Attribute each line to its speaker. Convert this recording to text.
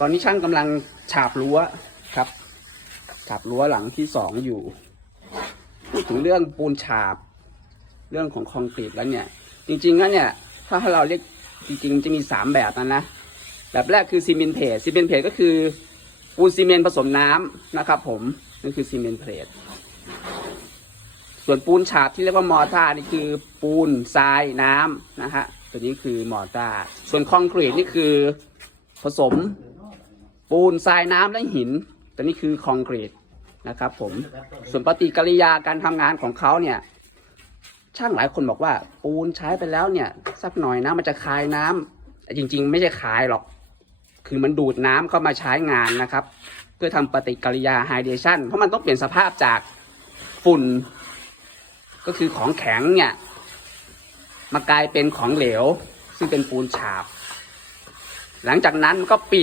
Speaker 1: ตอนนี้ช่างกำลังฉาบรั้วครับ ฉาบรั้วหลังที่สองอยู่ พูดถึงเรื่องปูนฉาบ เรื่องของคอนกรีตแล้วเนี่ย จริงๆแล้วเนี่ย ถ้าให้เราเรียกจริงๆ จะมีสามแบบนะนะ แบบแรกคือซีเมนเพจซีเมนเพจก็คือปูนซีเมนผสมน้ำนะครับ ผมนั่นคือซีเมนเพจส่วนปูนฉาบที่เรียกว่ามอร์ตาร์นี่คือปูนทรายน้ำนะฮะตัวนี้คือมอร์ตาร์ส่วนคอนกรีตนี่คือผสม ปูนทรายน้ำและหินตัวนี้คือคอนกรีตนะครับ ผมส่วนปฏิกิริยาการทำงานของเขาเนี่ย ช่างหลายคนบอกว่า ปูนใช้ไปแล้วเนี่ย สักหน่อยนะมันจะคายน้ำแต่จริง ๆ ไม่ใช่คายหรอก คือมันดูดน้ำเข้ามาใช้งานนะครับ เพื่อทำปฏิกิริยาไฮเดรชันเพราะมันต้องเปลี่ยนสภาพจากฝุ่น ก็คือของแข็งเนี่ยมากลายเป็นของเหลว ซึ่งเป็นปูนฉาบ หลังจากนั้นมันก็เปลี่ยน